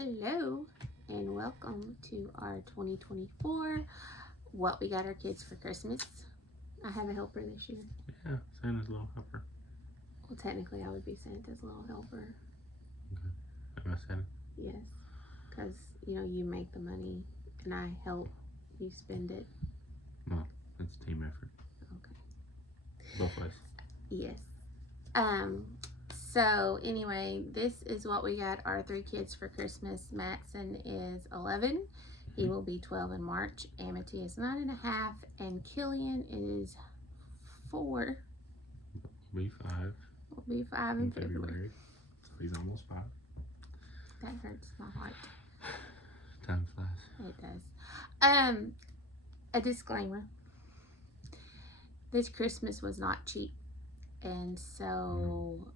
Hello and welcome to our 2024 What We Got Our Kids for Christmas. I have a helper this year. Yeah, Santa's little helper. Well, technically I would be Santa's little helper. Okay. Am I Santa? Yes, because you make the money and I help you spend it. Well, it's a team effort. Okay. Both ways. Yes. So anyway, this is what we got our 3 kids for Christmas. Matson is 11. He will be 12 in March. Amity is 9.5, and Killian is 4. Will be 5. Will be 5 in February. So he's almost 5. That hurts my heart. Time flies. It does. A disclaimer. This Christmas was not cheap. And so,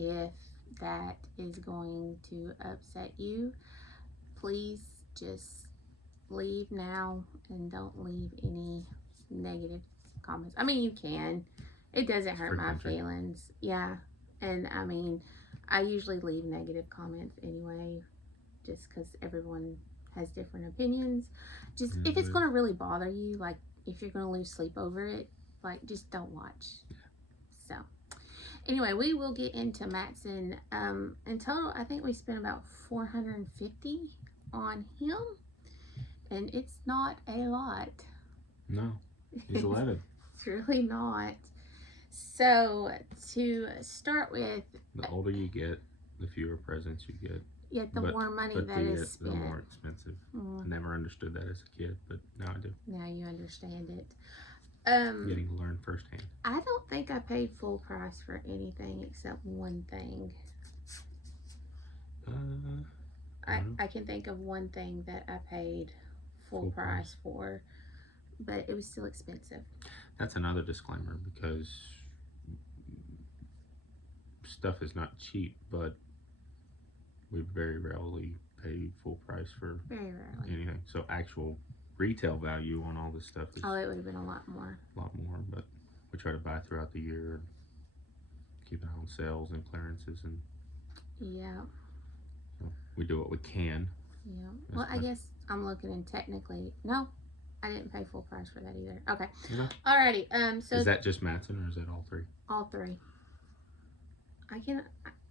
if that is going to upset you, please just leave now and don't leave any negative comments. I mean, you can. It doesn't hurt my feelings. Yeah. And I mean, I usually leave negative comments anyway, just because everyone has different opinions. Just if it's going to really bother you, like if you're going to lose sleep over it, like just don't watch. So anyway, we will get into Matson. In total, I think we spent about $450 on him, and it's not a lot. No, he's 11. It's really not. So to start with, The older you get, the fewer presents you get. Yeah, the more money that is spent. The more expensive. I never understood that as a kid, but now I do. Now you understand it. Getting to learn firsthand. I don't think I paid full price for anything except one thing. I can think of one thing that I paid full price for, but it was still expensive. That's another disclaimer, because stuff is not cheap, but we very rarely pay full price for anything. So actual retail value on all this stuff is it would have been a lot more. But we try to buy throughout the year and keep an eye on sales and clearances, and we do what we can. Yeah. Well, I guess I'm looking, and technically, no, I didn't pay full price for that either. Okay. Yeah. Alrighty. So is that just Matson, or is that all 3? All 3.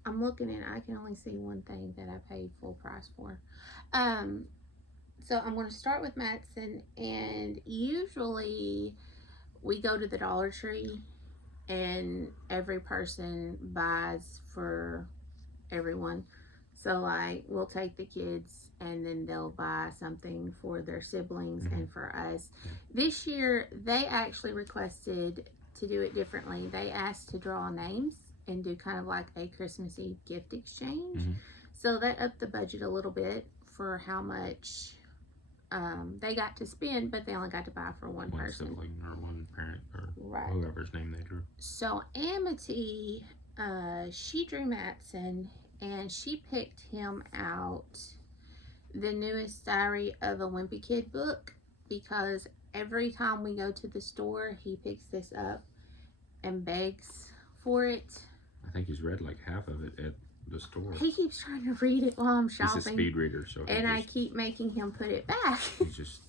I'm looking, and I can only see one thing that I paid full price for. So I'm going to start with Matson, and usually we go to the Dollar Tree and every person buys for everyone. So like we'll take the kids and then they'll buy something for their siblings and for us. This year they actually requested to do it differently. They asked to draw names and do kind of like a Christmas Eve gift exchange. So that upped the budget a little bit for how much they got to spend, but they only got to buy for one person. One sibling or one parent or whoever's name they drew. So Amity, she drew Matson, and she picked him out the newest Diary of a Wimpy Kid book, because every time we go to the store, he picks this up and begs for it. I think he's read like half of it at the store. He keeps trying to read it while I'm shopping. He's a speed reader, so I keep making him put it back. He's just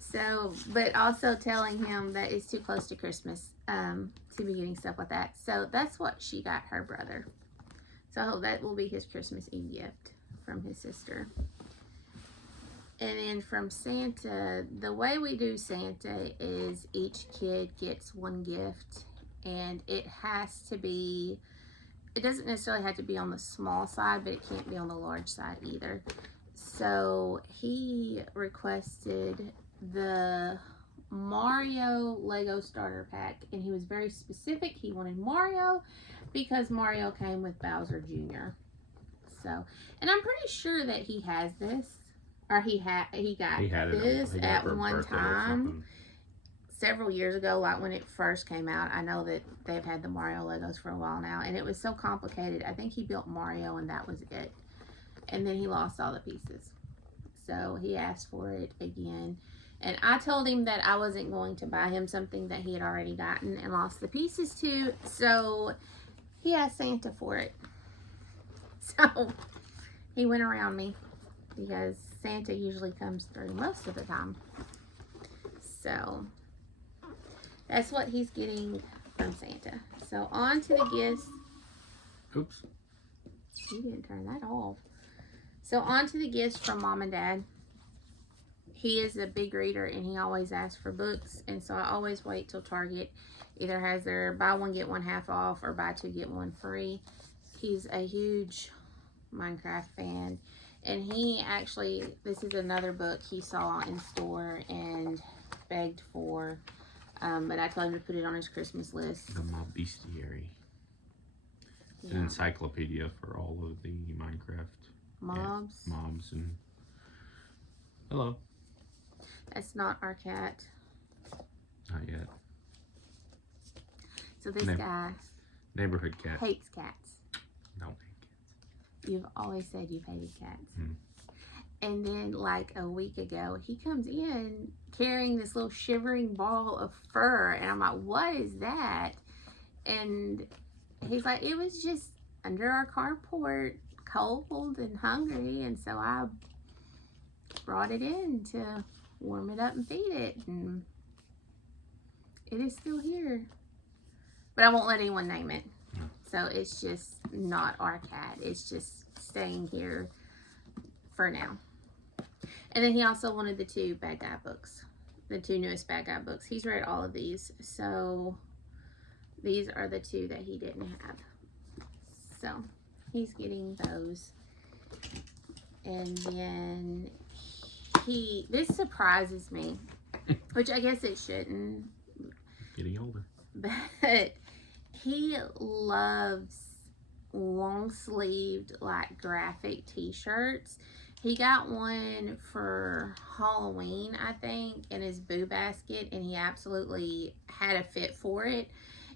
so, but also telling him that it's too close to Christmas to be getting stuff like that. So that's what she got her brother. So that will be his Christmas Eve gift from his sister. And then from Santa, the way we do Santa is each kid gets one gift, and it has to be, it doesn't necessarily have to be on the small side, but it can't be on the large side either. So he requested the Mario Lego starter pack, and he was very specific. He wanted Mario because Mario came with Bowser Jr. So, and I'm pretty sure that he has this, or he got this at one time several years ago, like when it first came out. I know that they've had the Mario Legos for a while now, and it was so complicated. I think he built Mario and that was it, and then he lost all the pieces, so he asked for it again. And I told him that I wasn't going to buy him something that he had already gotten and lost the pieces to, so he asked Santa for it. So He went around me because Santa usually comes through most of the time. So that's what he's getting from Santa. So on to the gifts. Oops. You didn't turn that off. So on to the gifts from Mom and Dad. He is a big reader and he always asks for books. And so I always wait till Target either has their buy one get one half off or buy two get one free. He's a huge Minecraft fan. And he actually, this is another book he saw in store and begged for. But I told him to put it on his Christmas list. The Mob Bestiary. Yeah. An encyclopedia for all of the Minecraft mobs. Mobs and hello. That's not our cat. Not yet. So this guy neighborhood cat hates cats. Don't hate cats. You've always said you've hated cats. Hmm. And then like a week ago, he comes in carrying this little shivering ball of fur. And I'm like, what is that? And he's like, it was just under our carport, cold and hungry. And so I brought it in to warm it up and feed it. And it is still here. But I won't let anyone name it. No. So it's just not our cat. It's just staying here for now. And then he also wanted the 2 Bad Guy books. The 2 newest Bad Guy books. He's read all of these. So these are the 2 that he didn't have. So he's getting those. And then this surprises me. Which I guess it shouldn't. Getting older. But he loves long-sleeved, like, graphic t-shirts. He got one for Halloween, I think, in his Boo Basket, and he absolutely had a fit for it.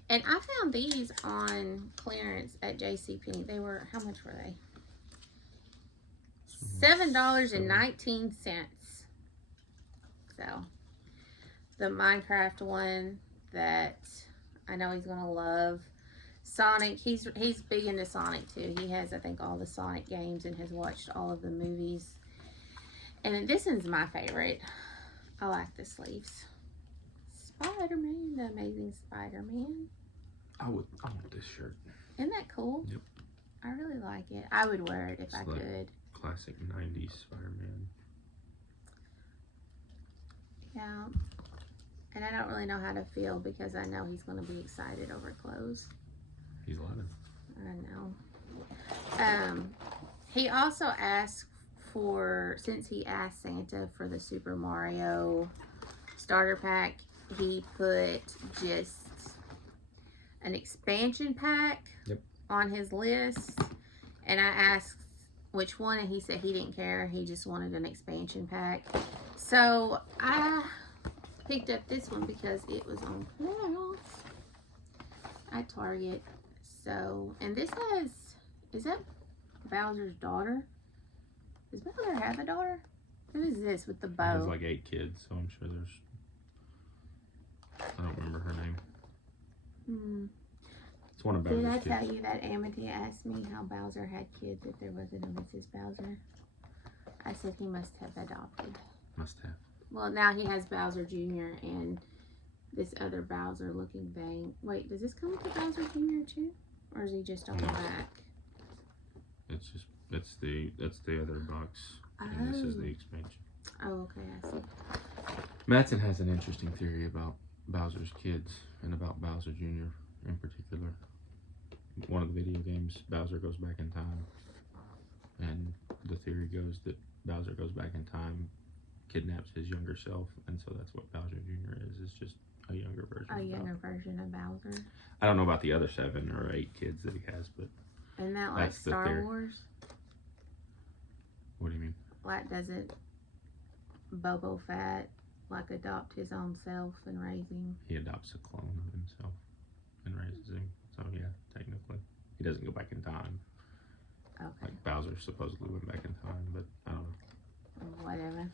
And I found these on clearance at JCPenney. They were, how much were they? $7.19. So, the Minecraft one that I know he's gonna love. Sonic, he's big into Sonic too. He has, I think, all the Sonic games and has watched all of the movies. And then this one's my favorite. I like the sleeves. Spider-Man, the Amazing Spider-Man. I want this shirt. Isn't that cool? Yep. I really like it. I would wear it if I could. Classic 90s Spider-Man. Yeah. And I don't really know how to feel because I know he's going to be excited over clothes. He's 11. I know. He also asked for, since he asked Santa for the Super Mario starter pack, he put just an expansion pack on his list. And I asked which one, and he said he didn't care. He just wanted an expansion pack. So I picked up this one because it was on clearance at Target. So, and this has, is that Bowser's daughter? Does Bowser have a daughter? Who is this with the bow? He has like 8 kids, so I'm sure there's, I don't remember her name. It's one of Bowser's kids. Did I tell you that Amity asked me how Bowser had kids if there wasn't a Mrs. Bowser? I said he must have adopted. Must have. Well, now he has Bowser Jr. and this other Bowser looking thing. Wait, does this come with the Bowser Jr. too? Or is he just on the back? It's just, that's the other box. And this is the expansion. Oh, okay, I see. Mattson has an interesting theory about Bowser's kids and about Bowser Jr. in particular. One of the video games, Bowser goes back in time. And the theory goes that Bowser goes back in time, kidnaps his younger self, and so that's what Bowser Jr. is. It's just a younger version. A younger version of Bowser. I don't know about the other 7 or 8 kids that he has, but isn't that like that's the Star theory. Wars? What do you mean? Like, doesn't Boba Fett like adopt his own self and raise him? He adopts a clone of himself and raises him. So yeah, technically, he doesn't go back in time. Okay. Like Bowser supposedly went back in time, but I don't know. Whatever.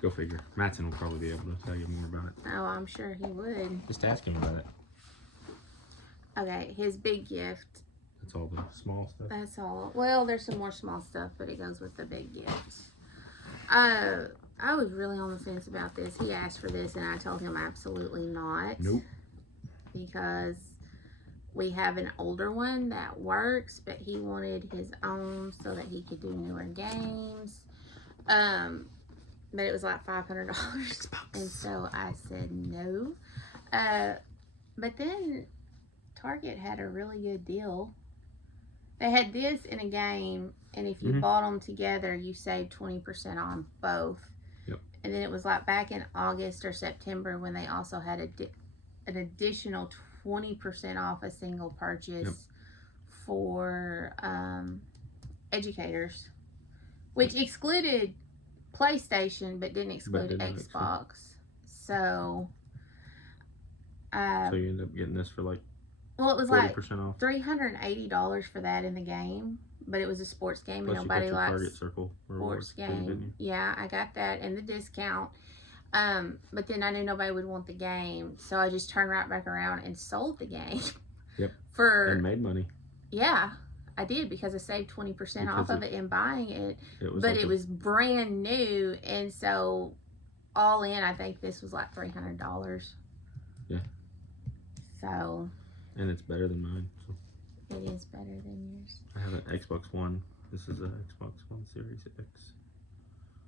Go figure. Mattson will probably be able to tell you more about it. Oh, I'm sure he would. Just ask him about it. Okay, his big gift That's all the small stuff. That's all. Well, there's some more small stuff, but it goes with the big gifts. I was really on the fence about this. He asked for this, and I told him absolutely not. Nope. Because we have an older one that works, but he wanted his own so that he could do newer games. But it was like $500, and so I said no. But then Target had a really good deal. They had this in a game, and if you bought them together, you saved 20% on both. Yep. And then it was like back in August or September when they also had an additional 20% off a single purchase for educators, which excluded PlayStation but didn't exclude Xbox. So you end up getting this for like well, it was 40% like off. $380 for that in the game, but it was a sports game. Plus and nobody you got your likes Target Circle sports game. Yeah, I got that and the discount. But then I knew nobody would want the game, so I just turned right back around and sold the game. Yep. And made money. Yeah, I did because I saved 20% off of it in buying it. It was brand new, and so all in, I think this was like $300. Yeah. So. And it's better than mine. So. It is better than yours. I have an Xbox One. This is an Xbox One Series X.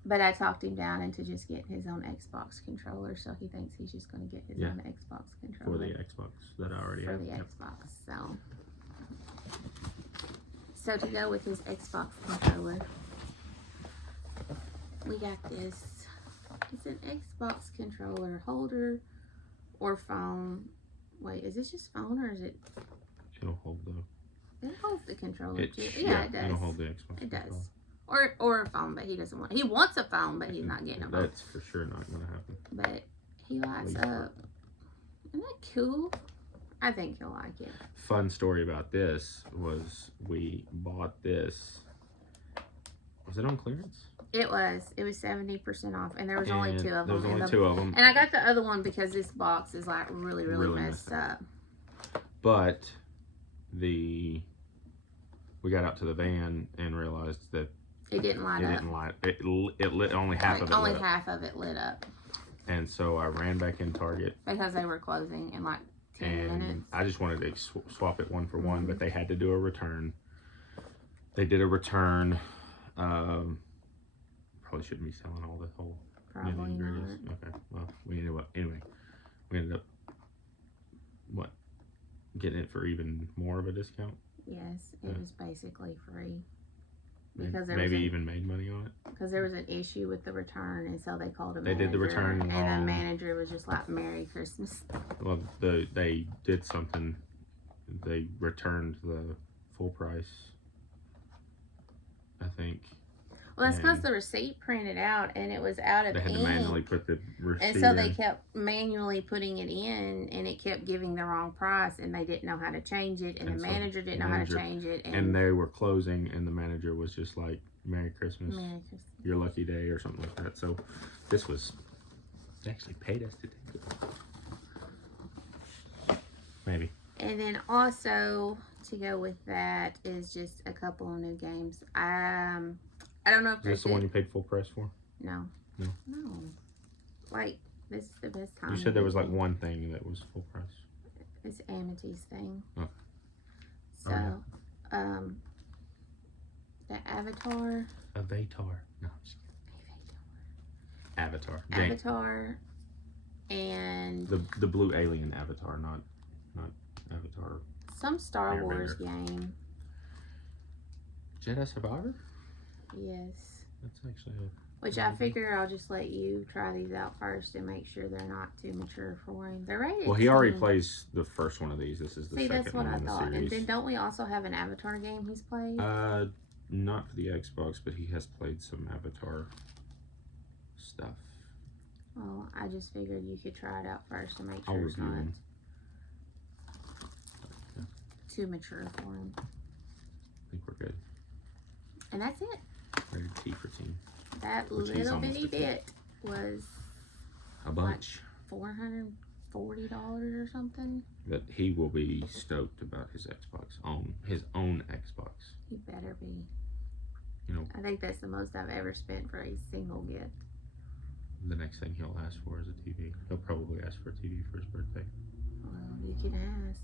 But I talked him down into just getting his own Xbox controller, so he thinks he's just going to get his own Xbox controller. For the Xbox that I already have. For the Xbox, so to go with his Xbox controller, we got this. It's an Xbox controller holder or phone. Wait, is this just phone or is it? It'll hold the. It holds the controller too. Yeah, it does. It'll hold the Xbox. It does. Or a phone, but he doesn't want. He wants a phone, but he's not getting a phone. That's for sure not going to happen. But he lights up. Isn't that cool? I think he'll like it. Fun story about this was we bought this. Was it on clearance? It was 70% off, and there was only two of them. There was only two of them. And I got the other one because this box is like really messed up. But we got out to the van and realized that it didn't light up. It didn't light. It lit only half of it. Only half of it lit up. And so I ran back in Target because they were closing in like 10 minutes. I just wanted to swap it one for one, but they had to do a return. They did a return. Probably shouldn't be selling all the whole. Probably not. Okay. Well, we ended up getting it for even more of a discount. Yes, it was basically free. Because maybe even made money on it. Because there was an issue with the return, and so they called a manager. They did the return, and the manager was just like, "Merry Christmas." Well, they did something. They returned the full price, I think. Well, that's because the receipt printed out, and it was out of ink. They had to manually put the receipt and so they kept manually putting it in, and it kept giving the wrong price, and they didn't know how to change it, and the manager didn't know how to change it. And they were closing, and the manager was just like, Merry Christmas, your lucky day, or something like that. So this was, they actually paid us to take it. Maybe. And then also, to go with that, is just a couple of new games. I don't know if is this the one you paid full price for? No. Like, this is the best time. You said there was like one thing that was full price. It's Amity's thing. Oh. So, the Avatar. No, I'm just kidding. Avatar. Avatar. And the blue alien Avatar, not Avatar. Some Star Wars game. Jedi Survivor? Yes. That's actually which I figure I'll just let you try these out first and make sure they're not too mature for him. They're rated. Well, he already plays the first one of these. This is the second that's what one I in the thought. series. And then don't we also have an Avatar game he's played? Not for the Xbox, but he has played some Avatar stuff. Well, I just figured you could try it out first to make I'll sure it's review not them. too mature for him. I think we're good. And that's it. Rated T for teen. That little bitty bit was a bunch. Like $40 or something. But he will be stoked about his his own Xbox. He better be. You know, I think that's the most I've ever spent for a single gift. the next thing he'll ask for is a TV. He'll probably ask for a TV for his birthday. Well, you can ask.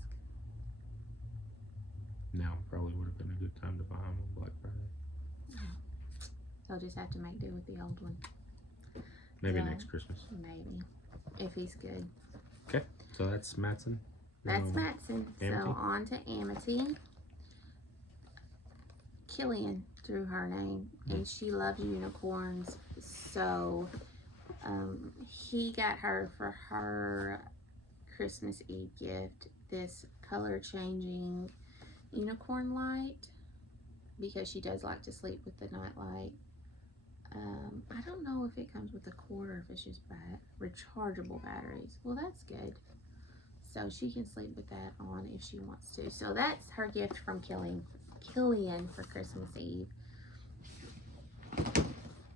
Now probably would have been a good time to buy him on Black Friday. They'll just have to make do with the old one. Maybe So, next Christmas. Maybe. If he's good. So that's Matson. That's Matson. Amity? So on to Amity. Killian drew her name, and she loves unicorns. So he got her for her Christmas Eve gift this color changing unicorn light, because she does like to sleep with the night light. I don't know if it comes with a cord or if it's just rechargeable batteries. Well, that's good. So she can sleep with that on if she wants to. So that's her gift from Killian for Christmas Eve.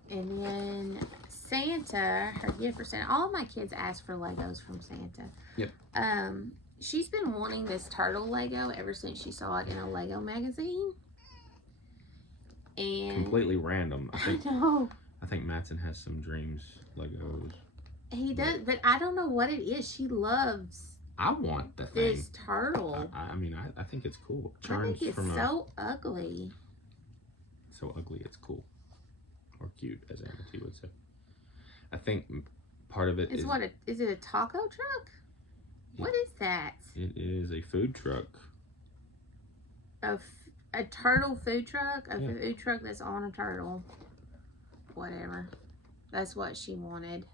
And then Santa, her gift for Santa. All of my kids ask for Legos from Santa. Yep. She's been wanting this turtle Lego ever since she saw it in a Lego magazine. And Completely random. I know. I think Matson has some dreams Legos. He does, but I don't know what it is. She loves I want the thing. this turtle. I mean, I think it's cool. I Charms think it's from so ugly. so ugly it's cool, or cute, as Amity would say. I think part of it Is it a taco truck? What is that? It is a food truck. A turtle food truck? A Yeah. food truck that's on a turtle. Whatever. That's what she wanted.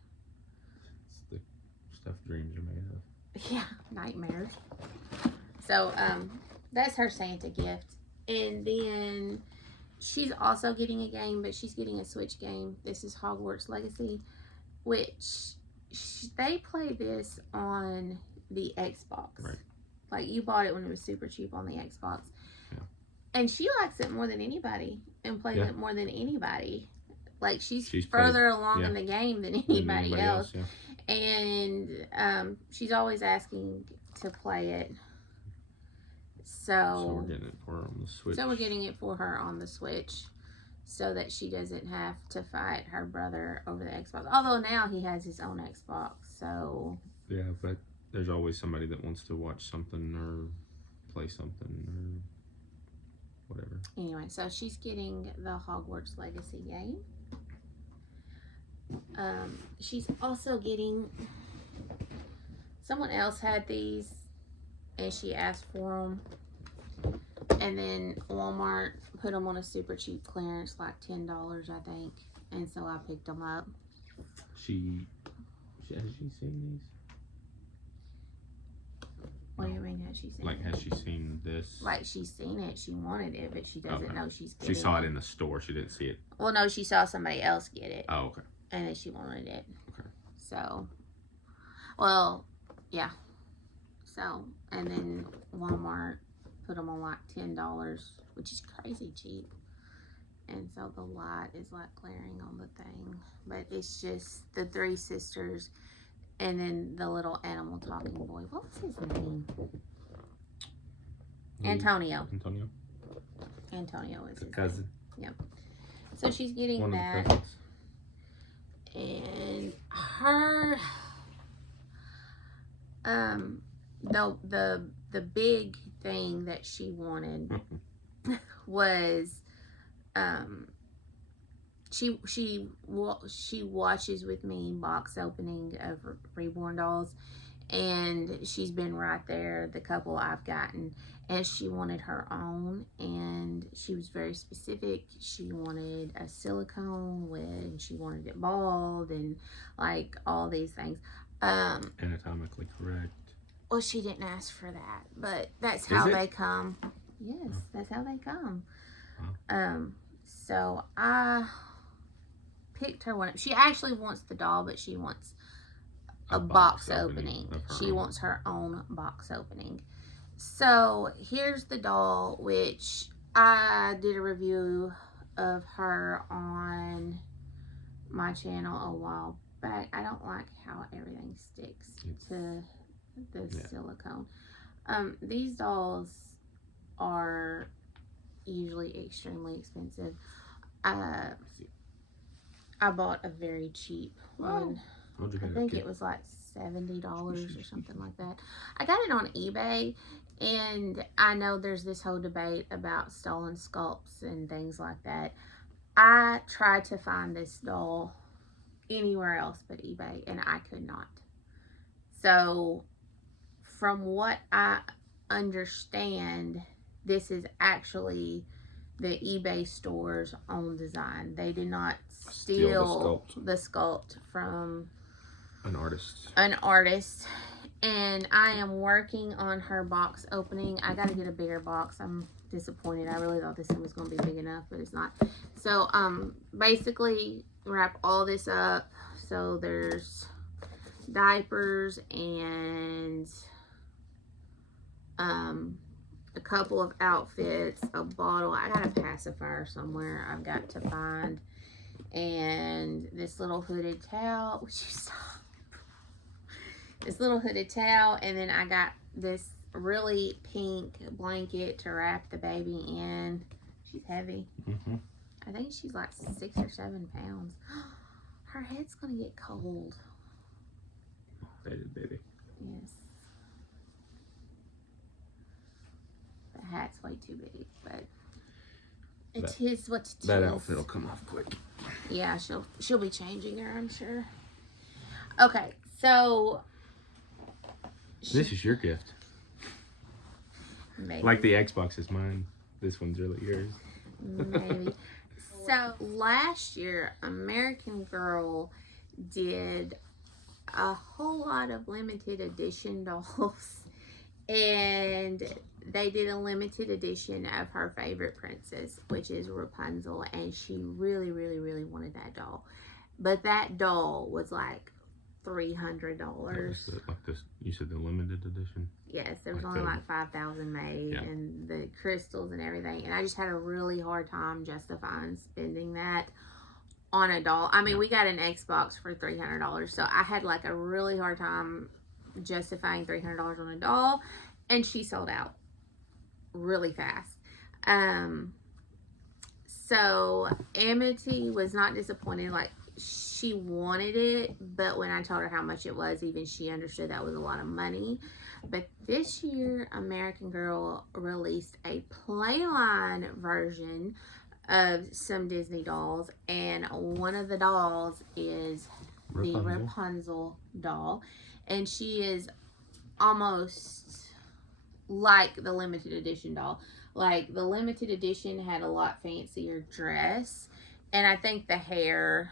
It's the stuff dreams are made of. Yeah, nightmares. So, that's her Santa gift. And then she's also getting a game, but she's getting a Switch game. This is Hogwarts Legacy, which they play this on the Xbox. Right. Like, you bought it when it was super cheap on the Xbox. Yeah. And she likes it more than anybody and plays Yeah. it more than anybody. Like, she's She's further along yeah. in the game than Than anybody else. Yeah. And she's always asking to play it. So we're getting it for her on the Switch. So we're getting it for her on the Switch, so that she doesn't have to fight her brother over the Xbox. Although now he has his own Xbox, so Yeah, but there's always somebody that wants to watch something or play something or whatever. anyway, so she's getting the Hogwarts Legacy game. She's also getting, someone else had these and she asked for them, and then Walmart put them on a super cheap clearance, like $10 I think, and so I picked them up. Has she seen these? What do you mean, has she seen Like, it? has she seen this? Like, she's seen it, she wanted it, but she doesn't Okay. know she's getting She saw it in the store. She didn't see it. Well, no, she saw somebody else get it, Oh, okay. and then she wanted it. Okay. So, well, yeah. So, and then Walmart put them on like $10, which is crazy cheap. And so the light is like glaring on the thing, but it's just the three sisters, and then the little animal talking boy. What was his name? Antonio. Antonio is The his cousin. name. So she's getting One that. of the cousins. And her the big thing that she wanted was she watches with me box opening of Reborn dolls, and she's been right there, the couple I've gotten, and she wanted her own, and she was very specific. She wanted a silicone and she wanted it bald and like all these things. Anatomically correct. Well, she didn't ask for that, but that's how it? they come. Yes, that's how they come. Wow. So I picked her one. She actually wants the doll, but she wants a box opening. of her She own. wants her own box opening. So here's the doll, which I did a review of her on my channel a while back. I don't like how everything sticks to silicone. These dolls are usually extremely expensive. I bought a very cheap one. I think it was like $70 or something like that. I got it on eBay, and I know there's this whole debate about stolen sculpts and things like that. I tried to find this doll anywhere else but eBay, and I could not. So, from what I understand, this is actually the eBay store's own design. They did not steal the sculpt from an artist. And I am working on her box opening. I got to get a bigger box. I'm disappointed. I really thought this one was going to be big enough, but it's not. So, basically, wrap all this up. So, there's diapers and a couple of outfits, a bottle. I got a pacifier somewhere I've got to find, and this little hooded towel. Would you stop? This little hooded towel, and then I got this really pink blanket to wrap the baby in. She's heavy. I think she's like 6 or 7 pounds. Her head's gonna get cold. Baby. Yes. The hat's way too big, but it is what it is. That outfit will come off quick. Yeah, she'll be changing her, I'm sure. Okay, so this is your gift. Maybe. Like the Xbox is mine. This one's really yours. Maybe. So last year, American Girl did a whole lot of limited edition dolls, and they did a limited edition of her favorite princess, which is Rapunzel, and she really, really, really wanted that doll. But that doll was like $300. Like this, you said the limited edition? Yes, there was only like 5,000 made, and the crystals and everything. And I just had a really hard time justifying spending that on a doll. I mean, we got an Xbox for $300, so I had like a really hard time justifying $300 on a doll, and she sold out really fast. So Amity was not disappointed. Like, she wanted it, but when I told her how much it was, even she understood that was a lot of money. But this year, American Girl released a Playline version of some Disney dolls, and one of the dolls is the Rapunzel doll, and she is almost like the limited edition doll. Like, the limited edition had a lot fancier dress, and I think the hair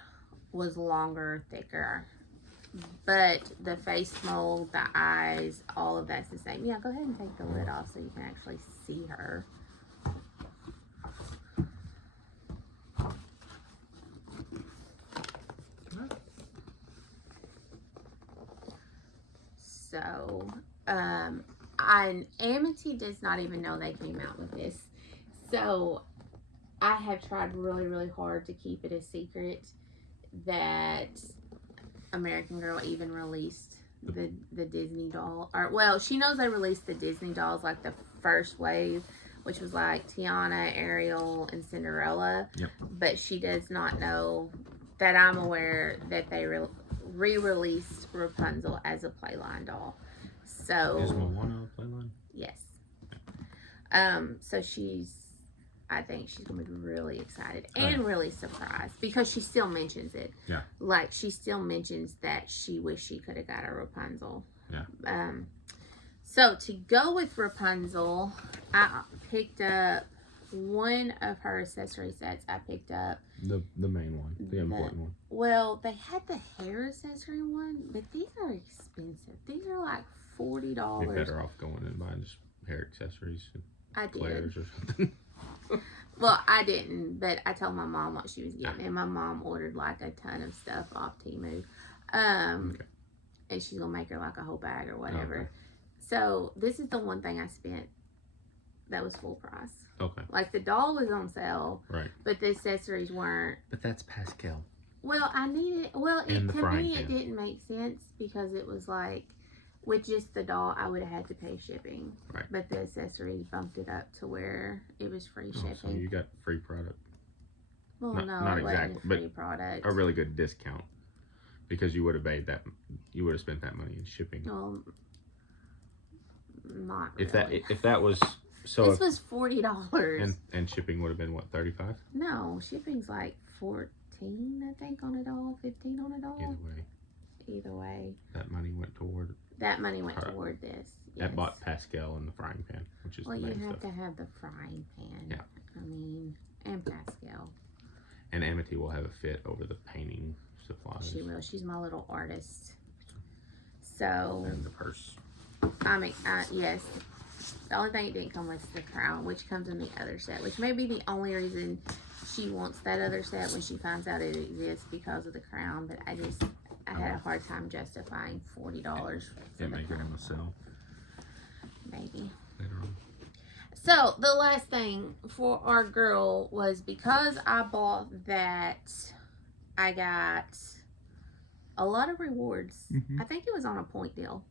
was longer, thicker, but the face mold, the eyes, all of that's the same. Yeah, go ahead and take the lid off so you can actually see her. So, Amity does not even know they came out with this. So, I have tried really, really hard to keep it a secret that American Girl even released the Disney doll. Or, well, she knows they released the Disney dolls, like the first wave, which was like Tiana, Ariel, and Cinderella. Yep. But she does not know that I'm aware that they re-released Rapunzel as a Playline doll. So is Moana a Playline? Yes. So I think she's gonna be really excited and really surprised, because she still mentions it. Yeah. Like, she still mentions that she wished she could have got a Rapunzel. Yeah. So to go with Rapunzel, I picked up one of her accessory sets. I picked up the main one, the important one. Well, they had the hair accessory one, but these are expensive. These are like $40. You're better off going and buying just hair accessories, I did. flares or something. Well, I didn't, but I told my mom what she was getting, and my mom ordered like a ton of stuff off Temu. And she's gonna make her like a whole bag or whatever. Okay. So this is the one thing I spent that was full price. Okay. Like, the doll was on sale, Right. but the accessories weren't. But that's Pascal. Well, I needed. Well, And the to frying me, it pan. didn't make sense, because it was like With just the doll, I would have had to pay shipping. Right. But the accessories bumped it up to where it was free Oh, shipping. so you got free product. Well, not- no, not it wasn't exactly, a free product. A really good discount. Because you would have made that, you would have spent that money in shipping. Well, not really. If that was so, This was $40. and shipping would have been what, 35? No, shipping's like 14, I think, on a doll. 15 on a doll. Either way, that money went toward. that money went Alright. toward this. That Yes. bought Pascal and the frying pan, which is Well, the you main have stuff. to have the frying pan. Yeah. I mean, and Pascal. And Amity will have a fit over the painting supplies She will. She's my little artist. So, and the purse. I mean, yes. The only thing it didn't come with is the crown, which comes in the other set, which may be the only reason she wants that other set when she finds out it exists because of the crown. But I had a hard time justifying $40 for It the may go crown. on sale Maybe. later on. So, the last thing for our girl was because I bought that, I got a lot of rewards. Mhm. I think it was on a point deal.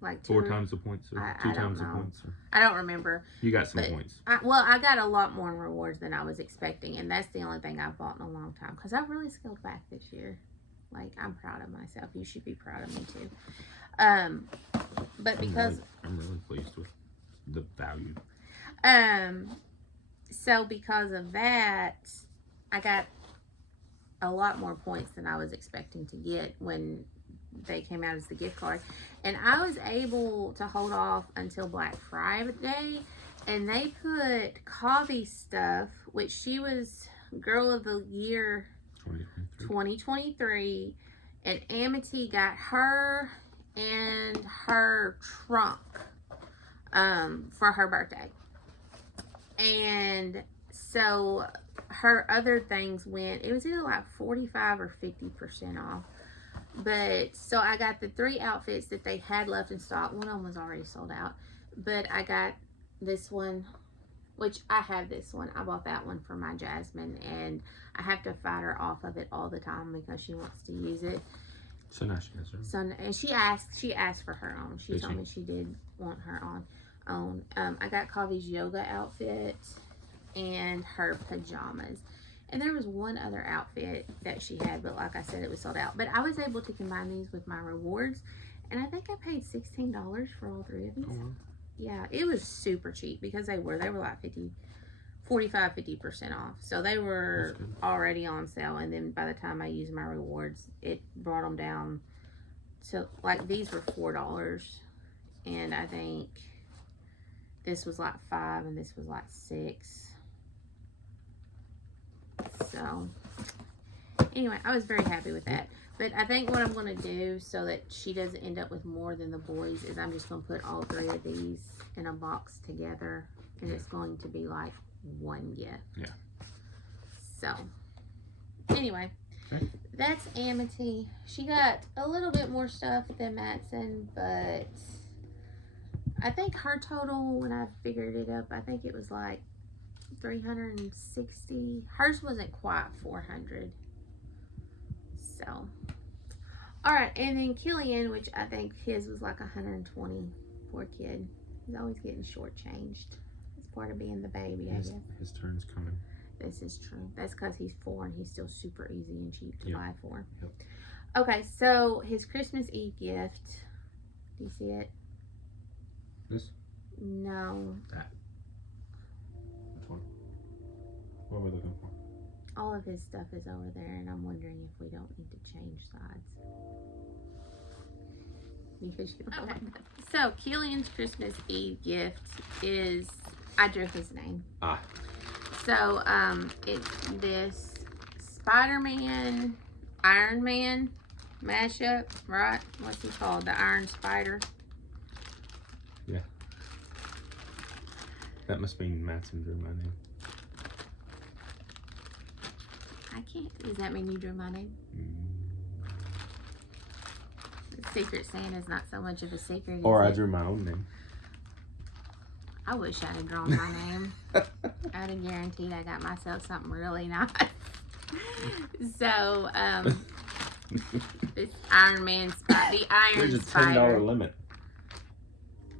Like 4 times the points, or I 2 don't times the know. points. Or, I don't remember. you got some But- points. I got a lot more in rewards than I was expecting, and that's the only thing I've bought in a long time because I really scaled back this year. Like, I'm proud of myself. You should be proud of me too. But because I'm really pleased with the value. so because of that, I got a lot more points than I was expecting to get when they came out as the gift card. And I was able to hold off until Black Friday, and they put Kavi stuff, which she was Girl of the Year 2023, and Amity got her and her trunk for her birthday. And so her other things went, it was either like 45 or 50% off. But so I got the 3 outfits that they had left in stock. One of them was already sold out, but I got this one, which I have this one. I bought that one for my Jasmine, and I have to fight her off of it all the time because she wants to use it. So now she has her. So, and she asked for her own. She Did told she? me she did want her own. I got Kavi's yoga outfit and her pajamas. And there was one other outfit that she had, but like I said, it was sold out. But I was able to combine these with my rewards, and I think I paid $16 for all 3 of these. Oh, wow. Yeah, it was super cheap because they were like 50% off. So they were That's good. already on sale, and then by the time I used my rewards, it brought them down to, like, these were $4, and I think this was like $5 and this was like $6. So anyway, I was very happy with that. But I think what I'm going to do so that she doesn't end up with more than the boys is I'm just going to put all 3 of these in a box together, and it's going to be like one gift. Yeah. So anyway, Okay. that's Amity. She got a little bit more stuff than Matson, but I think her total, when I figured it up, I think it was like 360. Hers wasn't quite 400. So, all right, and then Killian, which I think his was like 120. Poor kid, he's always getting shortchanged. It's part of being the baby, I guess. His turn's coming. This is true. That's because he's 4 and he's still super easy and cheap to Yep. buy for. Yep. Okay, so his Christmas Eve gift. Do you see it? This? No. Which one? What are we looking for? All of his stuff is over there, and I'm wondering if we don't need to change sides. Because you don't like that. So, Killian's Christmas Eve gift is, I drew his name. Ah. So, it's this Spider-Man, Iron Man mashup, right? What's he called? The Iron Spider. That must mean Matson drew my name. I can't. Does that mean you drew my name? Secret Santa's not so much of a secret. Or is I it? drew my own name. I wish I had drawn my name. I'd have guaranteed I got myself something really nice. So, this Iron Man The Iron There's a $10 Spider. limit.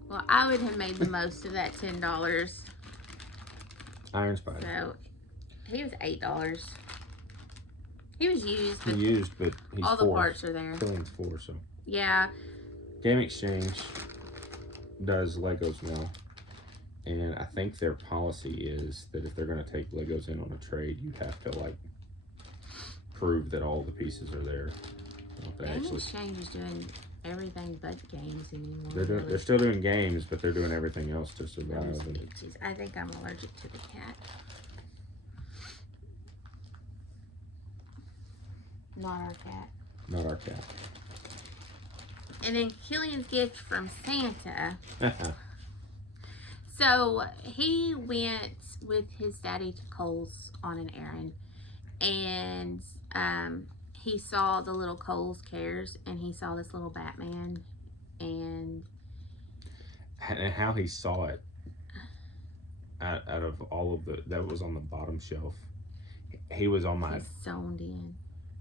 Well, I would have made the most of that $10. Iron Spider. So he was $8. He was used, He's but used, but he's all the 4. parts are there. Killian's 4, so. Yeah. Game Exchange does Legos now. And I think their policy is that if they're going to take Legos in on a trade, you have to, like, prove that all the pieces are there. Game Exchange is doing everything but games anymore. They're still doing games, but they're doing everything else to survive. I think I'm allergic to the cat. Not our cat. Not our cat. And then Killian's gift from Santa. So he went with his daddy to Kohl's on an errand, and he saw the little Kohl's Cares, and he saw this little Batman, and how he saw it out of all of that was on the bottom shelf. He was on my. He's zoned in.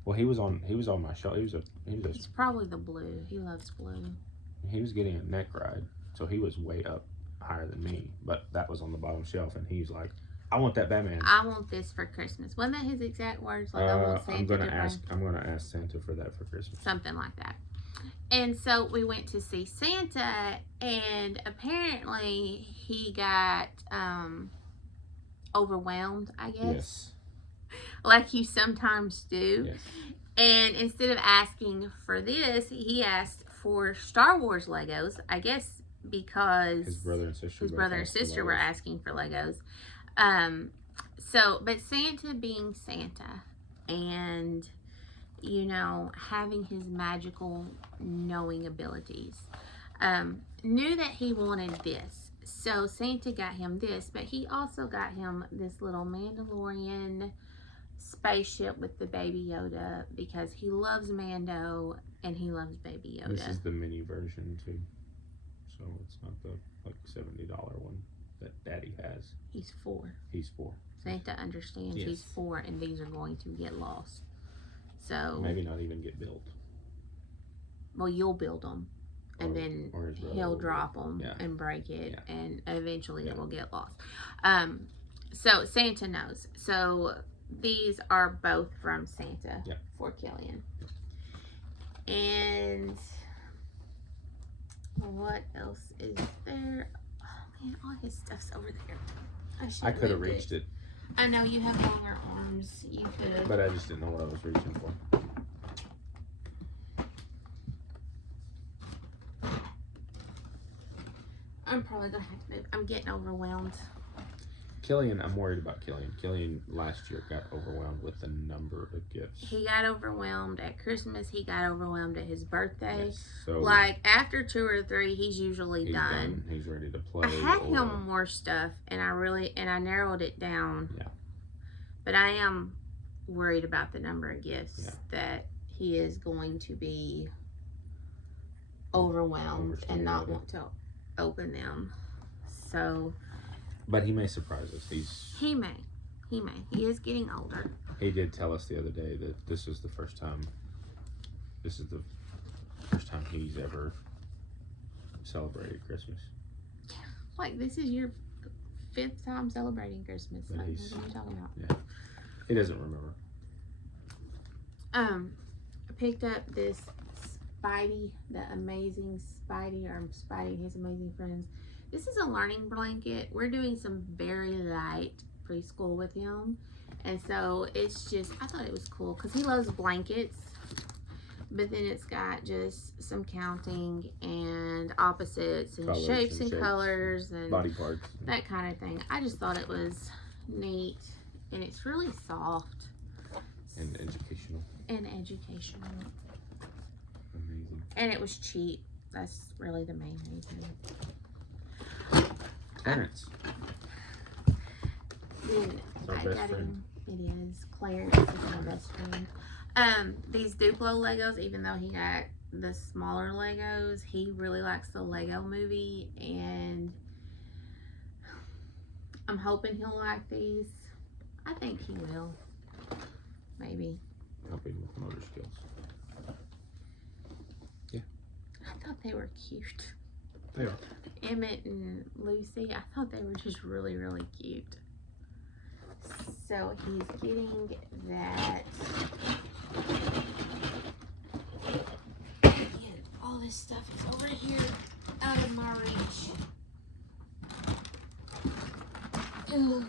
Well, he was on my shelf. It's probably the blue. He loves blue. He was getting a neck ride, so he was way up higher than me. But that was on the bottom shelf, and he's like, "I want that Batman. I want this for Christmas." Wasn't that his exact words? Like, I want Santa I'm gonna to ask Santa for that for Christmas. something like that. And so we went to see Santa, and apparently he got overwhelmed, I guess. Yes. Like you sometimes do. Yes. And instead of asking for this, he asked for Star Wars Legos, I guess because His brother and sister were asking for Legos. But Santa being Santa and, you know, having his magical knowing abilities, knew that he wanted this. So Santa got him this, but he also got him this little Mandalorian spaceship with the Baby Yoda because he loves Mando and he loves Baby Yoda. This is the mini version too, so it's not the like $70 one that Daddy has. He's 4. He's 4. Santa understands he's 4 and these are going to get lost. So maybe not even get built. Well, you'll build them, and then he'll drop them and break it, and eventually it will get lost. So Santa knows. So these are both from Santa for Killian. And what else is there? Oh man, all his stuff's over there. I could have reached it. I know you have longer arms. You could have. But I just didn't know what I was reaching for. I'm probably gonna have to move. I'm getting overwhelmed. Killian, I'm worried about Killian. Killian last year got overwhelmed with the number of gifts. He got overwhelmed at Christmas. He got overwhelmed at his birthday. Yes, so like after 2 or 3, he's usually done. He's ready to play. I had him more stuff, and I narrowed it down. Yeah. But I am worried about the number of gifts that he is going to be overwhelmed and not want to open them. So. But he may surprise us. He may. He is getting older. He did tell us the other day that this is the first time he's ever celebrated Christmas. Like, this is your 5th time celebrating Christmas. But like, what are you talking about? Yeah. He doesn't remember. I picked up this Spidey, the amazing Spidey, or Spidey and his amazing friends. This is a learning blanket. We're doing some very light preschool with him. And so it's just, I thought it was cool because he loves blankets. But then it's got just some counting and opposites and shapes and colors and body parts. That kind of thing. I just thought it was neat. And it's really soft. And educational. Amazing. Amazing. And it was cheap. That's really the main reason. Clarence. Then It's our best friend. It is. Clarence is my best friend. These Duplo Legos, even though he got the smaller Legos, he really likes the Lego movie, and I'm hoping he'll like these. I think he will. Maybe. Helping with motor skills. Yeah. they were cute. They are. Emmett and Lucy, I thought they were just really, really cute. So he's getting that. All this stuff is over here, out of my reach. Ooh.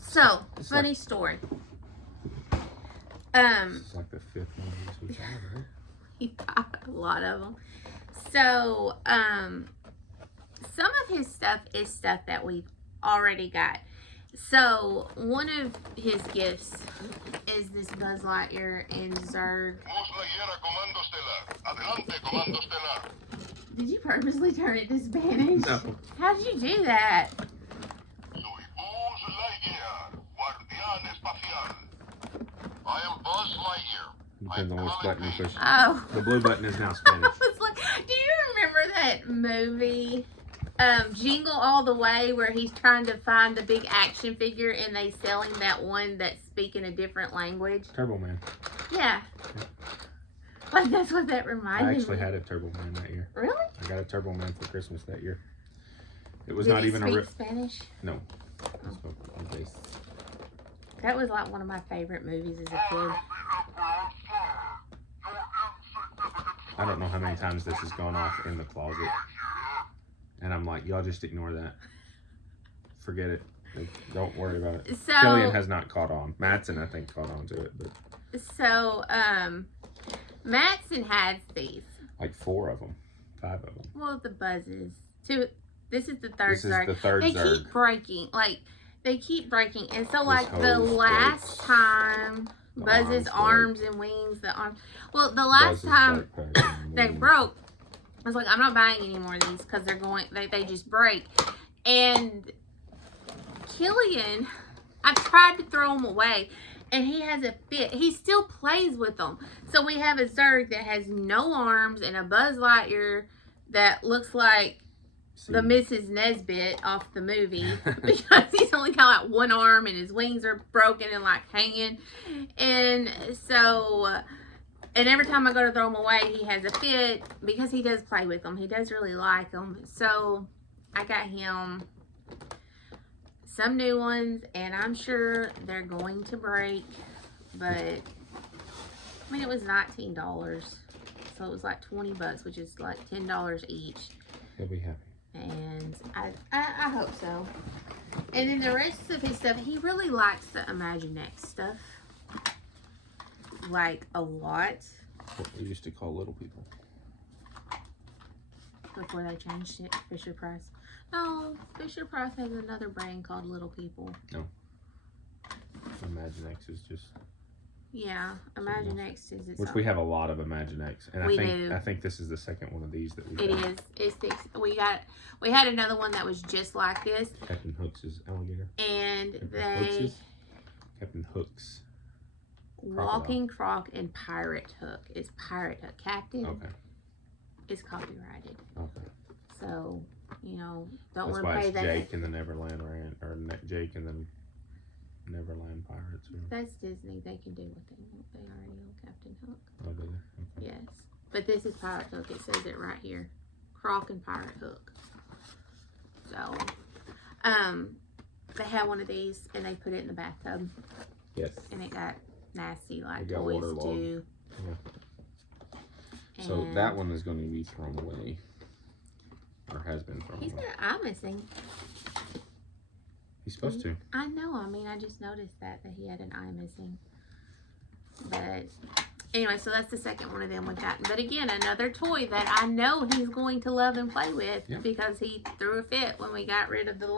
So, It's funny story. It's like the fifth one we've had, right? He bought a lot of them. So, some of his stuff is stuff that we've already got. So, one of his gifts is this Buzz Lightyear and Zurg. Did you purposely turn it to Spanish? No. How did you do that? I am Buzz Lightyear. Depends on which button you push. Oh. The blue button is now Spanish. I was like, do you remember that movie, Jingle All the Way, where he's trying to find the big action figure and they sell him that one that's speaking a different language? Turbo Man. Yeah. Like, that's what that reminded I me. actually had a Turbo Man that year. Really? I got a Turbo Man for Christmas that year. It was Did not he even a speak real. Spanish? No. I spoke on base. That was like one of my favorite movies as a kid. I don't know how many times this has gone off in the closet. And I'm like, y'all just ignore that. Forget it. Don't worry about it. So, Killian has not caught on. Mattson, I think, caught on to it, but so, Mattson has these. like 4 of them. 5 of them. Well, the buzzes. This is the third This is Zurg. the third They Zurg. keep breaking. Like, they keep breaking. And so, This like, the hose last breaks. time, The Buzz's arms arms and wings, the arms. Well, the last Buzz's time backpack and they wings. broke, I was like, I'm not buying any more of these because they just break. And Killian, I tried to throw them away. And he has a fit. He still plays with them. So we have a Zurg that has no arms and a Buzz Lightyear that looks like the Mrs. Nesbit off the movie because he's only got like one arm and his wings are broken and like hanging. And so, and every time I go to throw him away, he has a fit because he does play with them. He does really like them. So I got him some new ones, and I'm sure they're going to break, but I mean, it was $19, so it was like $20, which is like $10 each, He'll be happy. and I hope so. And then the rest of his stuff, he really likes the Imaginext stuff, like a lot, What we used to call little people. before they changed it to Fisher Price. No, Fisher Price has another brand called Little People. Imaginext is just, Yeah, Imaginext is its which own. we have a lot of Imaginext, and We do. I think this is the second one of these that we It have. is. It's the, we had another one that was just like this, Captain Hook's alligator. and Captain Hook's they is? Captain Hook's. Walking Croc and Pirate Hook. It's Pirate Hook. Captain Okay. is copyrighted, Okay. so don't That's want to why pay it's that. Jake and the Neverland Jake and the Neverland Pirates. Or, That's Disney. They can do what they want. They already own Captain Hook. oh, do they? Okay. Yes, but this is Pirate Hook. It says it right here. Croc and Pirate Hook. So, they had one of these and they put it in the bathtub Yes. and it got nasty like It got toys waterlogged. do. So And that one is going to be thrown away. Or has been thrown he's away. got an eye missing. He's supposed to. I know. I mean, I just noticed that he had an eye missing. But anyway, so that's the second one of them we've gotten. But again, another toy that I know he's going to love and play with Yeah. because he threw a fit when we got rid of the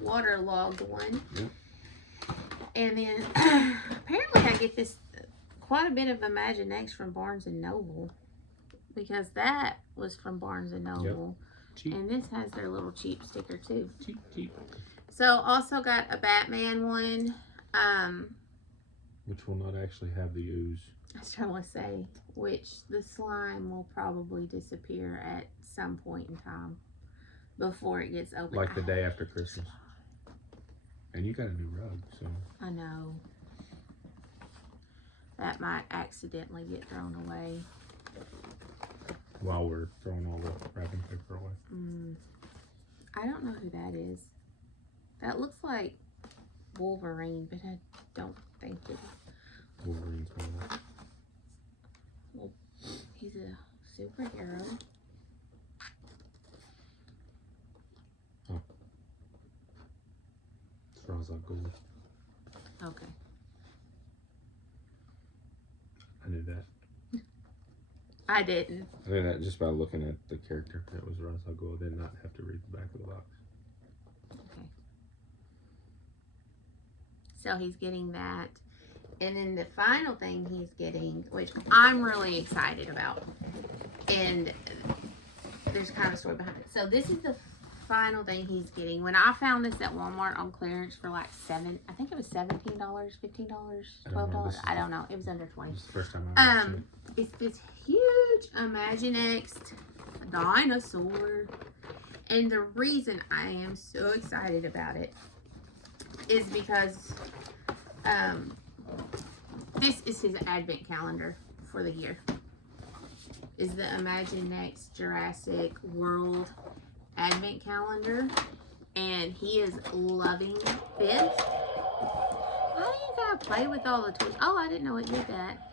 waterlogged one. Yeah. And then apparently I get this quite a bit of Imaginext from Barnes and Noble because that was from Barnes and Noble. Cheap. And this has their little cheap sticker too. Cheap. So also got a Batman one. Which will not actually have the ooze. I was trying to say, which the slime will probably disappear at some point in time before it gets open. Like the day after Christmas. And you got a new rug, so I know. That might accidentally get thrown away. while we're throwing all the wrapping paper away. I don't know who that is. That looks like Wolverine, but I don't think it. Wolverine's one. Well, he's a superhero. It's Ra's al Ghul. Okay. I knew that. I didn't. I knew that just by looking at the character. It was Ra's al Ghul. I did not have to read the back of the box. Okay. So he's getting that. And then the final thing he's getting, which I'm really excited about, and there's kind of a story behind it. So this is the final thing he's getting. When I found this at Walmart on clearance for like I think it was $17, $15, $12. I don't know. It was under 20. It's the first time I've seen it. It's this huge Imaginext dinosaur. And the reason I am so excited about it is because this is his advent calendar for the year. Is the Imaginext Jurassic World advent calendar. And he is loving this. Why do you gotta play with all the toys? Oh, I didn't know it did that.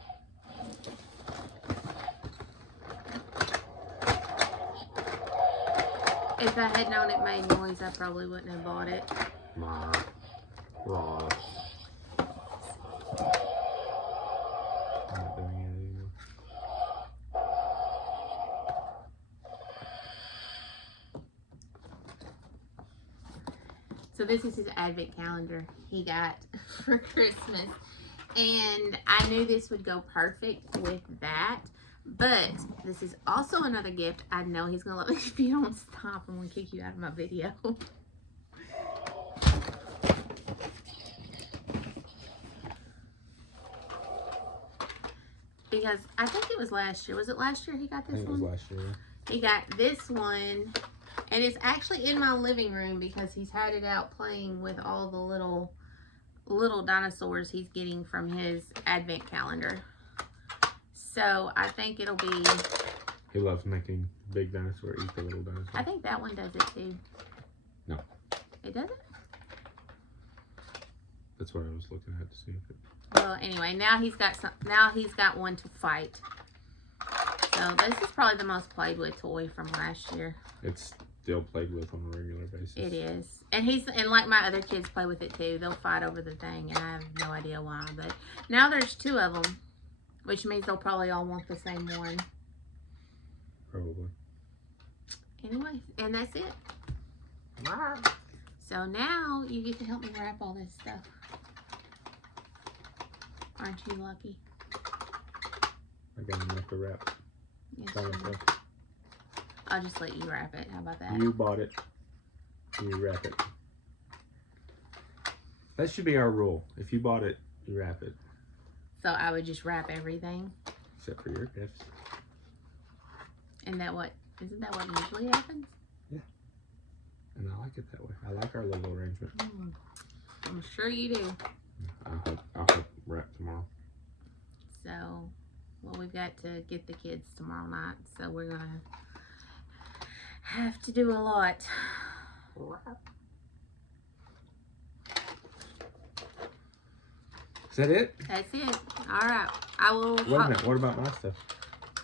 If I had known it made noise, I probably wouldn't have bought it. Raw. I'm not doing it anymore. So this is his advent calendar he got for Christmas. And I knew this would go perfect with that. But this is also another gift. I know he's going to let me, if you don't stop, I'm going to kick you out of my video. Because I think it was last year. Was it last year he got I this think it one? was last year. He got this one. And it's actually in my living room because he's had it out playing with all the little dinosaurs he's getting from his advent calendar. So I think it'll be... He loves making big dinosaur eat the little dinosaur. I think that one does it too. No. It doesn't? That's what I was looking at to see if it... Well, anyway, now he's got one to fight. So this is probably the most played with toy from last year. It's still played with on a regular basis. It is. And like my other kids play with it too. They'll fight over the thing and I have no idea why. But now there's 2 of them. Which means they'll probably all want the same one. Probably. Anyway, and that's it. So now you get to help me wrap all this stuff. Aren't you lucky? I got enough to wrap. Yes, By you do. myself. I'll just let you wrap it. How about that? You bought it. You wrap it. That should be our rule. If you bought it, you wrap it. So I would just wrap everything. Except for your gifts. Isn't that what usually happens? And I like it that way. I like our little arrangement. I'm sure you do. I'll help wrap tomorrow. So, well, we've got to get the kids tomorrow night. So we're going to have to do a lot. Is that it? That's it. All right. I will. Wait a minute. What about my stuff?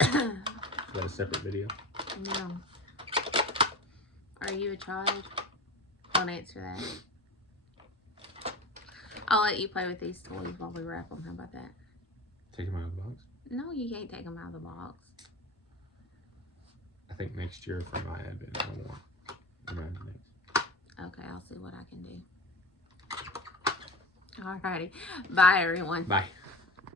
Is that a separate video? No. Are you a child? Don't answer that. I'll let you play with these toys while we wrap them. How about that? Take them out of the box? No, you can't take them out of the box. I think next year for my advent, I want Imaginext. Okay, I'll see what I can do. Alrighty. Bye, everyone. Bye.